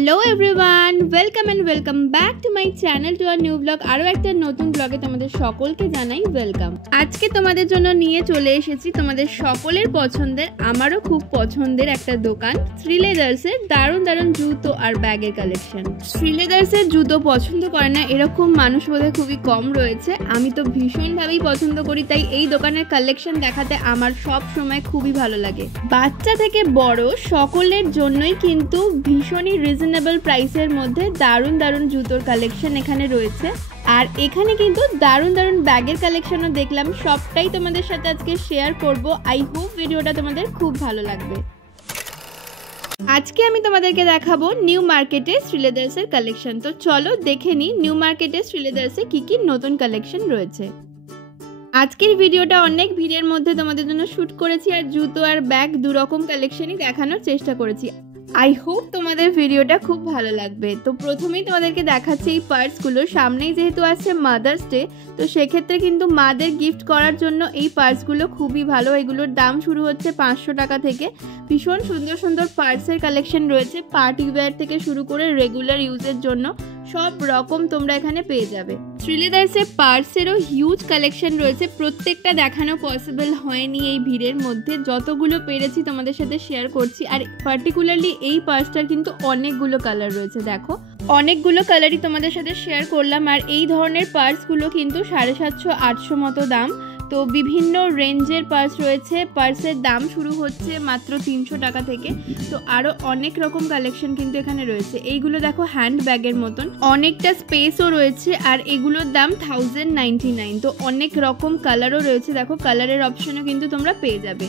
Hello everyone, welcome and welcome back to my channel to our new blog. আরও একটা নতুন ব্লগে তোমাদের সকলকে জানাই ওয়েলকাম। আজকে তোমাদের জন্য নিয়ে চলে এসেছি তোমাদের সকলের পছন্দের, আমারও খুব পছন্দের একটা দোকান, শ্রীলেদার্সের দারুণ দারুণ জুতো আর ব্যাগের কালেকশন। শ্রীলেদার্সের জুতো পছন্দ করে না এরকম মানুষ বোধহয় খুবই কম রয়েছে। আমি তো ভীষণভাবেই পছন্দ করি, তাই এই দোকানের কালেকশন দেখাতে আমার সব সময় খুবই ভালো লাগে। বাচ্চা থেকে বড় সকলের জন্যই কিন্তু ভীষণই রিজনেবল প্রাইসের মধ্যে দারুণ দারুণ জুতোর কালেকশন এখানে রয়েছে। আর এখানে কিন্তু দারুণ দারুণ ব্যাগের কালেকশনও দেখলাম, সবটাই তোমাদের সাথে আজকে শেয়ার করব। আই হোপ ভিডিওটা তোমাদের খুব ভালো লাগবে। আজকে আমি তোমাদেরকে দেখাবো নিউ মার্কেটে শ্রীলেদার্সের কালেকশন। তো চলো দেখে নিই নিউ মার্কেটে শ্রীলেদার্সে কি কি নতুন কালেকশন রয়েছে। আজকের ভিডিওটা অনেক ভিড়ের মধ্যে তোমাদের জন্য শ্যুট করেছি, আর জুতো আর ব্যাগ দুরকম কালেকশনই দেখানোর চেষ্টা করেছি। আই হোপ তোমাদের ভিডিওটা খুব ভালো লাগবে। তো প্রথমেই তোমাদেরকে দেখাচ্ছি এই পার্সগুলো। সামনেই যেহেতু আছে মাদার্স ডে, তো সেক্ষেত্রে কিন্তু মাদের গিফট করার জন্য এই পার্সগুলো খুবই ভালো। এগুলোর দাম শুরু হচ্ছে 500 টাকা থেকে। ভীষণ সুন্দর সুন্দর পার্সের কালেকশন রয়েছে, পার্টি ওয়্যার থেকে শুরু করে রেগুলার ইউজের জন্য সব রকম তোমরা এখানে পেয়ে যাবে। শ্রীলেদার্সে পার্সেরও হিউজ কালেকশন রয়েছে, প্রত্যেকটা দেখানো পসিবল হয়নি এই ভিড়ের মধ্যে। যতগুলো পেরেছি তোমাদের সাথে শেয়ার করছি। আর পার্টিকুলারলি এই পার্সটার কিন্তু অনেকগুলো কালার রয়েছে, দেখো অনেকগুলো কালারই তোমাদের সাথে শেয়ার করলাম। আর এই ধরনের পার্সগুলো কিন্তু 750-800 মতো দাম। তো বিভিন্ন রেঞ্জের পার্স রয়েছে, পার্সের দাম শুরু হচ্ছে মাত্র 300 টাকা থেকে। তো আরও অনেক রকম কালেকশন কিন্তু এখানে রয়েছে। এইগুলো দেখো হ্যান্ড ব্যাগের মতন, অনেকটা স্পেসও রয়েছে, আর এগুলোর দাম 1099। তো অনেক রকম কালারও রয়েছে, দেখো কালারের অপশনও কিন্তু তোমরা পেয়ে যাবে।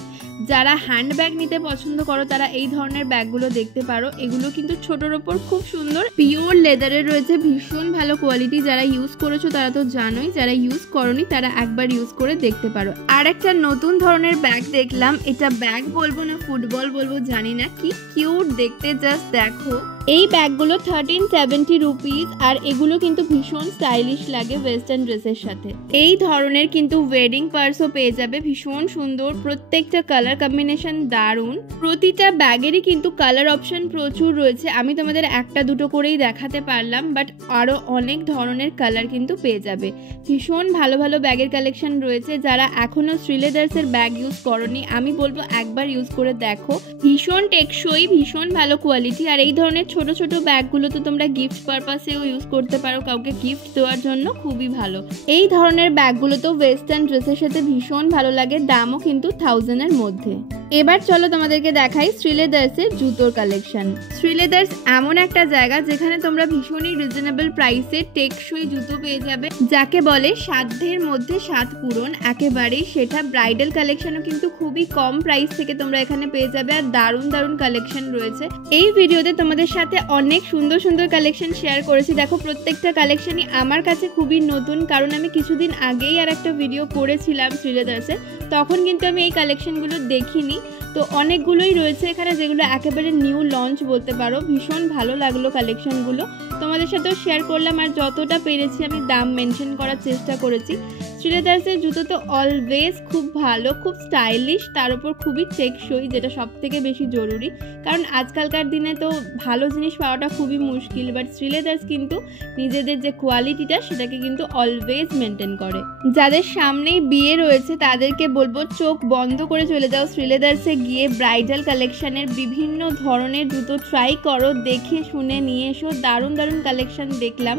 যারা হ্যান্ড ব্যাগ নিতে পছন্দ করো তারা এই ধরনের ব্যাগগুলো দেখতে পারো। এগুলো কিন্তু ছোটোর ওপর খুব সুন্দর, পিওর লেদারের রয়েছে, ভীষণ ভালো কোয়ালিটি। যারা ইউজ করেছো তারা তো জানোই, যারা ইউজ করোনি তারা একবার ইউজ করে দেখতে পারো। আর একটা নতুন ধরনের ব্যাগ দেখলাম, এটা ব্যাগ বলবো না ফুটবল বলবো জানি না, কি কিউট দেখতে, জাস্ট দেখো। এই ব্যাগগুলো 1370 রুপিস, আর এগুলো কিন্তু ভীষণ স্টাইলিশ লাগে ওয়েস্টার্ন ড্রেসের সাথে। এই ধরনের কিন্তু ওয়েডিং পার্সও পেয়ে যাবে, ভীষণ সুন্দর, প্রত্যেকটা কালার কম্বিনেশন দারুণ। প্রতিটা ব্যাগেরই কিন্তু কালার অপশন প্রচুর রয়েছে। আমি তোমাদের একটা দুটো করেই দেখাতে পারলাম, বাট আরও অনেক ধরনের কালার কিন্তু পেয়ে যাবে। ভীষণ ভালো ভালো ব্যাগের কালেকশন রয়েছে। যারা এখনও শ্রীলেদার্সের ব্যাগ ইউজ করনি, আমি বলবো একবার ইউজ করে দেখো। ভীষণ টেকসই, ভীষণ ভালো কোয়ালিটি। আর এই ধরনের ছোট ছোট ব্যাগগুলো তো তোমরা গিফট পারপাসেও ইউজ করতে পারো, কাউকে গিফট দেওয়ার জন্য খুবই ভালো। এই ধরনের ব্যাগগুলো তো ওয়েস্টার্ন ড্রেসের সাথে ভীষণ ভালো লাগে, দামও কিন্তু 1000-এর মধ্যে। এবার চলো তোমাদেরকে দেখাই শ্রীলেদার্সের জুতোর কালেকশন। শ্রীলেদার্স এমন একটা জায়গা যেখানে তোমরা ভীষণই রিজনেবল প্রাইসে টেকসই জুতো পেয়ে যাবে, যাকে বলে সাধ্যের মধ্যে স্বাদ পূরণ একেবারেই সেটা। ব্রাইডাল কালেকশনও কিন্তু খুবই কম প্রাইস থেকে তোমরা এখানে পেয়ে যাবে, আর দারুণ দারুণ কালেকশন রয়েছে। এই ভিডিওতে তোমাদের সাথে অনেক সুন্দর সুন্দর কালেকশন শেয়ার করেছি। দেখো প্রত্যেকটা কালেকশনই আমার কাছে খুবই নতুন, কারণ আমি কিছুদিন আগেই আর একটা ভিডিও করেছিলাম শ্রীলেদার্সে, তখন কিন্তু আমি এই কালেকশনগুলো দেখিনি। তো অনেকগুলোই রয়েছে এখানে যেগুলো একেবারে নিউ লঞ্চ বলতে পারো। ভীষণ ভালো লাগলো কালেকশনগুলো, তোমাদের সাথেও শেয়ার করলাম। আর যতটা পেরেছি আমি দাম মেনশন করার চেষ্টা করেছি। শ্রীলেদার্সের জুতো তো অলওয়েজ খুব ভালো, খুব স্টাইলিশ, তার উপর খুবই টেকসই, যেটা সব থেকে বেশি জরুরি। কারণ আজকালকার দিনে তো ভালো জিনিস পাওয়াটা খুবই মুশকিল, বাট শ্রীলেদার্স কিন্তু নিজেদের যে কোয়ালিটিটা সেটাকে কিন্তু অলওয়েজ মেনটেন করে। যাদের সামনেই বিয়ে রয়েছে তাদেরকে বলবো চোখ বন্ধ করে চলে যাও শ্রীলেদার্সে গিয়ে ব্রাইডাল কালেকশনের বিভিন্ন ধরনের জুতো ট্রাই করো, দেখে শুনে নিয়ে এসো। দারুণ দারুণ কালেকশন দেখলাম,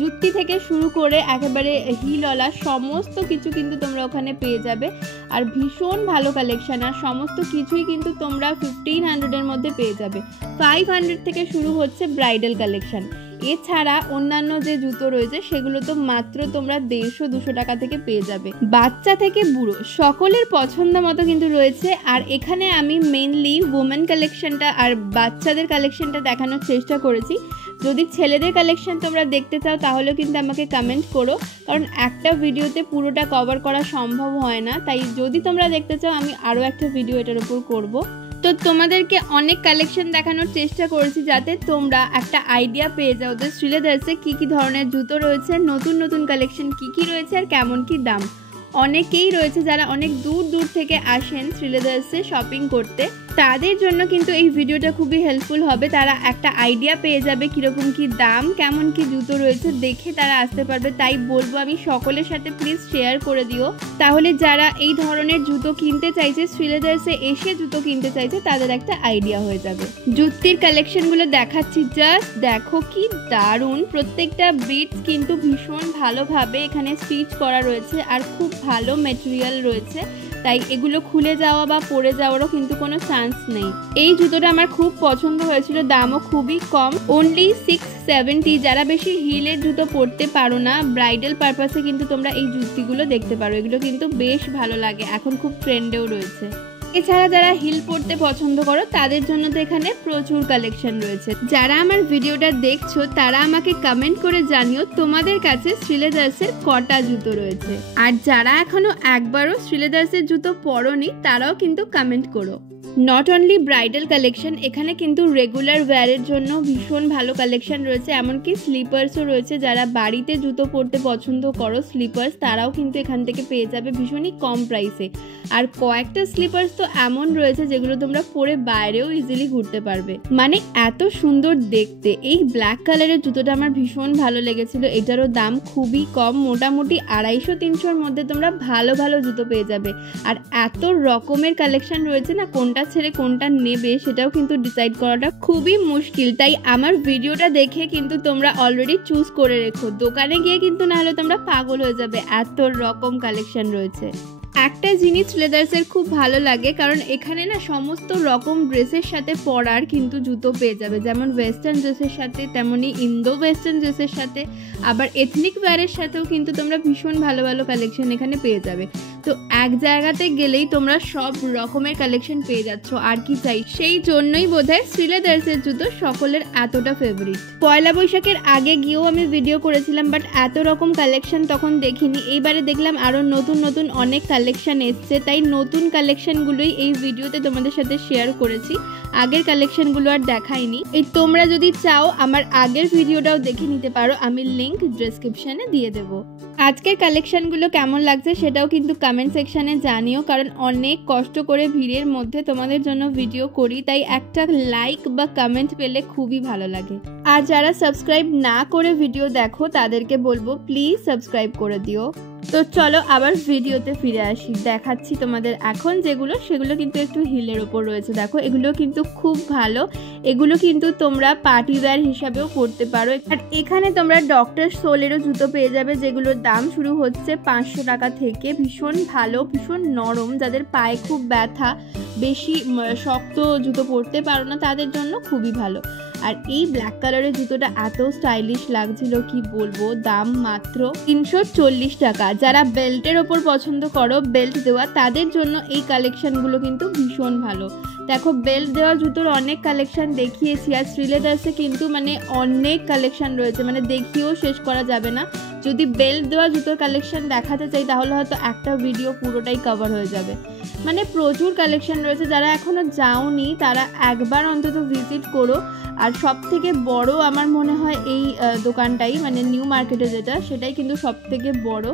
জুতি থেকে শুরু করে একেবারে হিলওয়ালা সমস্ত কিছু কিন্তু তোমরা ওখানে পেয়ে যাবে। আর ভীষণ ভালো কালেকশন, আর সমস্ত কিছুই কিন্তু তোমরা 1500-এর মধ্যে পেয়ে যাবে। 500 থেকে শুরু হচ্ছে ব্রাইডাল কালেকশন। এছাড়া অন্যান্য যে জুতো রয়েছে সেগুলো তো মাত্র তোমরা 150-200 টাকা থেকে পেয়ে যাবে। বাচ্চা থেকে বুড়ো সকলের পছন্দ মতো কিন্তু রয়েছে। আর এখানে আমি মেনলি ওমেন কালেকশনটা আর বাচ্চাদের কালেকশনটা দেখানোর চেষ্টা করেছি। যদি ছেলেদের কালেকশন তোমরা দেখতে চাও তাহলেও কিন্তু আমাকে কমেন্ট করো, কারণ একটা ভিডিওতে পুরোটা কভার করা সম্ভব হয় না। তাই যদি তোমরা দেখতে চাও আমি আরও একটা ভিডিও এটার উপর করব। তো তোমাদেরকে অনেক কালেকশন দেখানোর চেষ্টা করেছি যাতে তোমরা একটা আইডিয়া পেয়ে যাও যে শ্রীলেদার্সে কী কী ধরনের জুতো রয়েছে, নতুন নতুন কালেকশন কী কী রয়েছে, আর কেমন কী দাম। অনেকেই রয়েছে যারা অনেক দূর দূর থেকে আসেন শ্রীলেদার্সে শপিং করতে, তাদের জন্য কিন্তু এই ভিডিওটা খুবই হেল্পফুল হবে। তারা একটা আইডিয়া পেয়ে যাবে কীরকম কী দাম, কেমন কি জুতো রয়েছে, দেখে তারা আসতে পারবে। তাই বলবো আমি সকলের সাথে প্লিজ শেয়ার করে দিও, তাহলে যারা এই ধরনের জুতো কিনতে চাইছে, শ্রীলেদার্সে এসে জুতো কিনতে চাইছে, তাদের একটা আইডিয়া হয়ে যাবে। জুতির কালেকশনগুলো দেখাচ্ছি, জাস্ট দেখো কি দারুণ। প্রত্যেকটা বিটস কিন্তু ভীষণ ভালোভাবে এখানে স্টিচ করা রয়েছে আর খুব ভালো মেটেরিয়াল রয়েছে, তাই এগুলো খুলে যাওয়া বা পড়ে যাওয়ারও কিন্তু কোনো চান্স নেই। এই জুতোটা আমার খুব পছন্দ হয়েছিল, দামও খুবই কম, অনলি 670। যারা বেশি হিলের জুতো পরতে পারো না, ব্রাইডাল পারপাসে কিন্তু তোমরা এই জুতিগুলো দেখতে পারো, এগুলো কিন্তু বেশ ভালো লাগে, এখন খুব ট্রেন্ডেও রয়েছে। এছাড়া যারা হিল পরতে পছন্দ করো তাদের জন্য তো এখানে প্রচুর কালেকশন রয়েছে। যারা আমার ভিডিওটা দেখছো তারা আমাকে কমেন্ট করে জানিও তোমাদের কাছে শ্রীলেদার্সের কটা জুতো রয়েছে, আর যারা এখনো একবারও শ্রীলেদার্সের জুতো পরোনি তারাও কিন্তু কমেন্ট করো। নট অনলি ব্রাইডাল কালেকশন, এখানে কিন্তু রেগুলার ওয়্যারের জন্য ভীষণ ভালো কালেকশন রয়েছে, এমনকি স্লিপার্সও রয়েছে। যারা বাড়িতে জুতো পরতে পছন্দ করো স্লিপার্স, তারাও কিন্তু এখান থেকে পেয়ে যাবে ভীষণই কম প্রাইসে। আর কয়েকটা স্লিপার্স তো এমন রয়েছে যেগুলো তোমরা পরে বাইরেও ইজিলি ঘুরতে পারবে, মানে এত সুন্দর দেখতে। এই ব্ল্যাক কালারের জুতোটা আমার ভীষণ ভালো লেগেছিল, এটারও দাম খুবই কম, মোটামুটি 250-300-র মধ্যে তোমরা ভালো ভালো জুতো পেয়ে যাবে। আর এত রকমের কালেকশন রয়েছে না, কোনটা ছেড়ে কোনটা নেবে সেটাও কিন্তু ডিসাইড করাটা খুবই মুশকিল। তাই আমার ভিডিওটা দেখে কিন্তু তোমরা অলরেডি চুজ করে রেখো, দোকানে গিয়ে কিন্তু না হলে তোমরা পাগল হয়ে যাবে, এত রকম কালেকশন রয়েছে। একটা জিনিস শ্রীলেদার্সের খুব ভালো লাগে, কারণ এখানে না সমস্ত রকম ড্রেসের সাথে পরার কিন্তু জুতো পেয়ে যাবে, যেমন ওয়েস্টার্ন ড্রেসের সাথে, তেমনি ইন্দো ওয়েস্টার্ন ড্রেসের সাথে, আবার এথনিক ওয়্যারের সাথেও কিন্তু তোমরা ভীষণ ভালো ভালো কালেকশন এখানে পেয়ে যাবে। তো এক জায়গাতে গেলেই তোমরা সব রকমের কালেকশন পেয়ে যাচ্ছ, আর কি চাই। সেই জন্যই বোধহয় শ্রীলেদার্সের জুতো সকলের এতটা ফেভারিট। পয়লা বৈশাখের আগে গিয়েও আমি ভিডিও করেছিলাম, বাট এত রকম কালেকশন তখন দেখিনি। এইবারে দেখলাম আরও নতুন নতুন অনেক কালেকশন এসছে, তাই নতুন কালেকশনগুলোই এই ভিডিওতে তোমাদের সাথে শেয়ার করেছি, আগের কালেকশনগুলো আর দেখাইনি। এই তোমরা যদি চাও আমার আগের ভিডিওটাও দেখে নিতে পারো, আমি লিংক ডেসক্রিপশনে দিয়ে দেবো। আজকের কালেকশনগুলো কেমন লাগছে সেটাও কিন্তু কমেন্ট সেকশনে জানিও, কারণ অনেক কষ্ট করে ভিড়ের মধ্যে তোমাদের জন্য ভিডিও করি, তাই একটা লাইক বা কমেন্ট পেলে খুবই ভালো লাগে। আর যারা সাবস্ক্রাইব না করে ভিডিও দেখো তাদেরকে বলবো প্লিজ সাবস্ক্রাইব করে দিও। তো চলো আবার ভিডিওতে ফিরে আসি, দেখাচ্ছি তোমাদের এখন যেগুলো, সেগুলো কিন্তু একটু হিলের ওপর রয়েছে। দেখো এগুলো কিন্তু খুব ভালো, এগুলো কিন্তু তোমরা পার্টি ওয়্যার হিসাবেও পরতে পারো। আর এখানে তোমরা ডক্টর সোলেরও জুতো পেয়ে যাবে, যেগুলোর দাম শুরু হচ্ছে 500 টাকা থেকে। ভীষণ ভালো, ভীষণ নরম, যাদের পায়ে খুব ব্যথা, বেশি শক্ত জুতো পরতে পারো না তাদের জন্য খুবই ভালো। আর এই ব্ল্যাক কালারের জুতোটা এত স্টাইলিশ লাগছিল কি বলবো, দাম মাত্র 340 টাকা। যারা বেল্টের ওপর পছন্দ করো, বেল্ট দেওয়া, তাদের জন্য এই কালেকশনগুলো কিন্তু ভীষণ ভালো। দেখো বেল্ট দেওয়া জুতোর অনেক কালেকশন দেখিয়েছি, আর শ্রীলেদার্সে কিন্তু মানে অনেক কালেকশন রয়েছে, মানে দেখিয়েও শেষ করা যাবে না। যদি বেল্ট দেওয়া জুতোর কালেকশন দেখাতে চাই তাহলে হয়তো একটা ভিডিও পুরোটাই কভার হয়ে যাবে, মানে প্রচুর কালেকশন রয়েছে। যারা এখনো যাওনি তারা একবার অন্তত ভিজিট করো। আর সব থেকে বড় আমার মনে হয় এই দোকানটাই, মানে নিউ মার্কেটে যেটা, সেটাই কিন্তু সব থেকে বড়।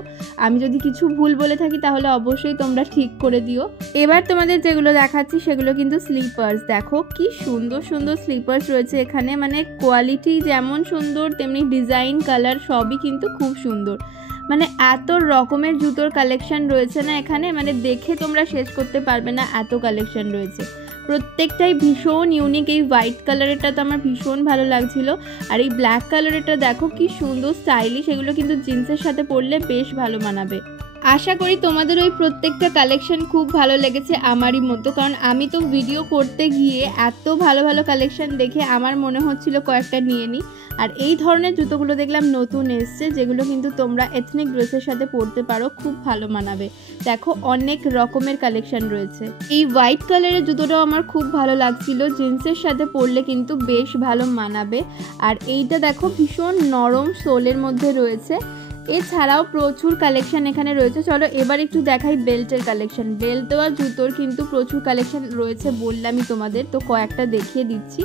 আমি যদি কিছু ভুল বলে থাকি তাহলে অবশ্যই তোমরা ঠিক করে দিও। এবার তোমাদের যেগুলো দেখাচ্ছি সেগুলো কিন্তু স্লিপার্স। দেখো কি সুন্দর সুন্দর স্লিপার্স রয়েছে এখানে, মানে কোয়ালিটি যেমন সুন্দর তেমনি ডিজাইন, কালার সবই কিন্তু খুব সুন্দর। মানে এত রকমের জুতোর কালেকশন রয়েছে না এখানে, মানে দেখে তোমরা শেষ করতে পারবে না, এত কালেকশন রয়েছে। প্রত্যেকটাই ভীষণ ইউনিক। এই হোয়াইট কালারেরটা তো আমার ভীষণ ভালো লাগছিল, আর এই ব্ল্যাক কালারেরটা দেখো কি সুন্দর স্টাইলিশ, এগুলো কিন্তু জিন্সের সাথে পরলে বেশ ভালো মানাবে। আশা করি তোমাদের ওই প্রত্যেকটা কালেকশন খুব ভালো লেগেছে আমারই মতো, কারণ আমি তো ভিডিও করতে গিয়ে এত ভালো ভালো কালেকশন দেখে আমার মনে হচ্ছিল কয়েকটা নিয়ে নিই। আর এই ধরনের জুতোগুলো দেখলাম নতুন এসছে, যেগুলো কিন্তু তোমরা এথনিক ড্রেসের সাথে পরতে পারো, খুব ভালো মানাবে। দেখো অনেক রকমের কালেকশন রয়েছে। এই হোয়াইট কালারের জুতোটাও আমার খুব ভালো লাগছিল, জিন্সের সাথে পরলে কিন্তু বেশ ভালো মানাবে। আর এইটা দেখো ভীষণ নরম সোলের মধ্যে রয়েছে। এছাড়াও প্রচুর কালেকশন এখানে রয়েছে। চলো এবার একটু দেখাই বেল্টের কালেকশন। বেল্ট দেওয়া জুতোর কিন্তু প্রচুর কালেকশন রয়েছে বললামই তোমাদের, তো কয়েকটা দেখিয়ে দিচ্ছি।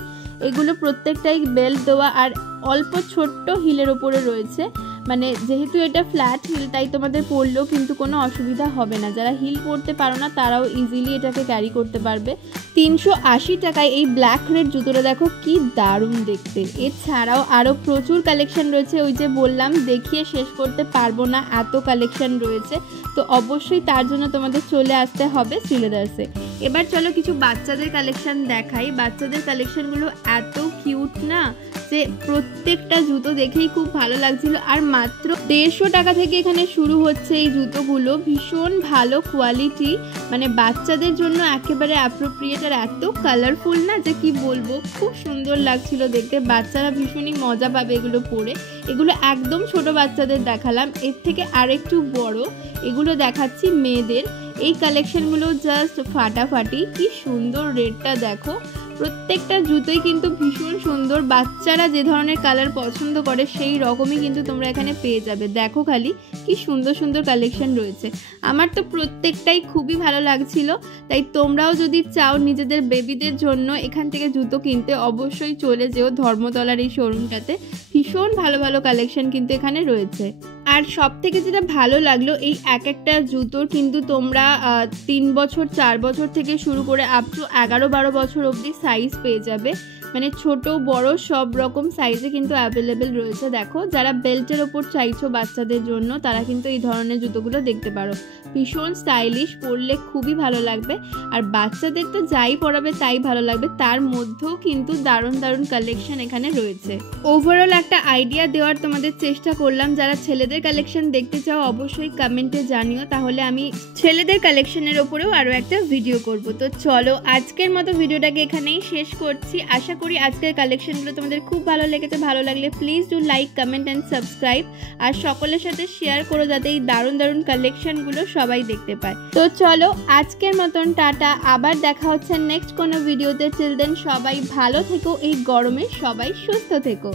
এগুলো প্রত্যেকটাই বেল্ট দেওয়া আর অল্প ছোট্ট হিলের ওপরে রয়েছে, মানে যেহেতু এটা ফ্ল্যাট হিল তাই তোমাদের পরলেও কিন্তু কোনো অসুবিধা হবে না। যারা হিল পরতে পারো না তারাও ইজিলি এটাকে ক্যারি করতে পারবে। 380 টাকায় এই ব্ল্যাক রেড জুতোটা দেখো কি দারুণ দেখতে। এছাড়াও আরও প্রচুর কালেকশন রয়েছে, ওই যে বললাম দেখিয়ে শেষ করতে পারবো না, এত কালেকশন রয়েছে। তো অবশ্যই তার জন্য তোমাদের চলে আসতে হবে শ্রীলেদার্সে। এবার চলো কিছু বাচ্চাদের কালেকশন দেখাই। বাচ্চাদের কালেকশনগুলো এত কিউট না যে প্রত্যেকটা জুতো দেখেই খুব ভালো লাগছিল। আর মাত্র 150 টাকা থেকে এখানে শুরু হচ্ছে এই জুতোগুলো। ভীষণ ভালো কোয়ালিটি, মানে বাচ্চাদের জন্য একেবারে অ্যাপ্রোপ্রিয়েট। আর এত কালারফুল না যে কি বলবো, খুব সুন্দর লাগছিল দেখতে। বাচ্চারা ভীষণই মজা পাবে এগুলো পরে। এগুলো একদম ছোট বাচ্চাদের দেখালাম, এর থেকে আরেকটু বড় এগুলো দেখাচ্ছি মেয়েদের। এই কালেকশনগুলো জাস্ট ফাটাফাটি। কি সুন্দর রেডটা দেখো, প্রত্যেকটা জুতোই কিন্তু ভীষণ সুন্দর। বাচ্চারা যে ধরনের কালার পছন্দ করে সেই রকমই কিন্তু তোমরা এখানে পেয়ে যাবে। দেখো খালি কি সুন্দর সুন্দর কালেকশন রয়েছে। আমার তো প্রত্যেকটাই খুবই ভালো লাগছিল। তাই তোমরাও যদি চাও নিজেদের বেবিদের জন্য এখান থেকে জুতো কিনতে, অবশ্যই চলে যেও ধর্মতলার এই শোরুমটাতে। ভীষণ ভালো ভালো কালেকশন কিন্তু এখানে রয়েছে। আর সব থেকে যেটা ভালো লাগলো, এই এক একটা জুতোর কিন্তু তোমরা 3 বছর 4 বছর থেকে শুরু করে আপ টু 11-12 বছর অবধি সাইজ পেয়ে যাবে। মানে ছোট বড় সব রকম সাইজে কিন্তু অ্যাভেলেবেল রয়েছে। দেখো যারা বেল্টের ওপর চাইছো বাচ্চাদের জন্য তারা কিন্তু এই ধরনের জুতোগুলো দেখতে পারো। ভীষণ স্টাইলিশ, পরলে খুবই ভালো লাগবে। আর বাচ্চাদের তো যাই পরাবে তাই ভালো লাগবে, তার মধ্যেও কিন্তু দারুণ দারুণ কালেকশন এখানে রয়েছে। ওভারঅল একটা আইডিয়া দেওয়ার তোমাদের চেষ্টা করলাম। যারা ছেলেদের কালেকশন দেখতে চাও অবশ্যই কমেন্টে জানিও, তাহলে আমি ছেলেদের কালেকশনের ওপরেও আরও একটা ভিডিও করব। তো চলো আজকের মতো ভিডিওটাকে এখানেই শেষ করছি। আশা করি আজকের কালেকশনগুলো তোমাদের খুব ভালো লেগেছে। ভালো লাগলে please do like, comment and subscribe. আর সকলের সাথে শেয়ার করো যাতে এই দারুণ দারুণ কালেকশনগুলো সবাই দেখতে পায়। তো চলো আজকের মতন টাটা, আবার দেখা হচ্ছে নেক্সট কোনো ভিডিওতে। টিল দেন সবাই ভালো থেকো, এই গরমে সবাই সুস্থ থেকো।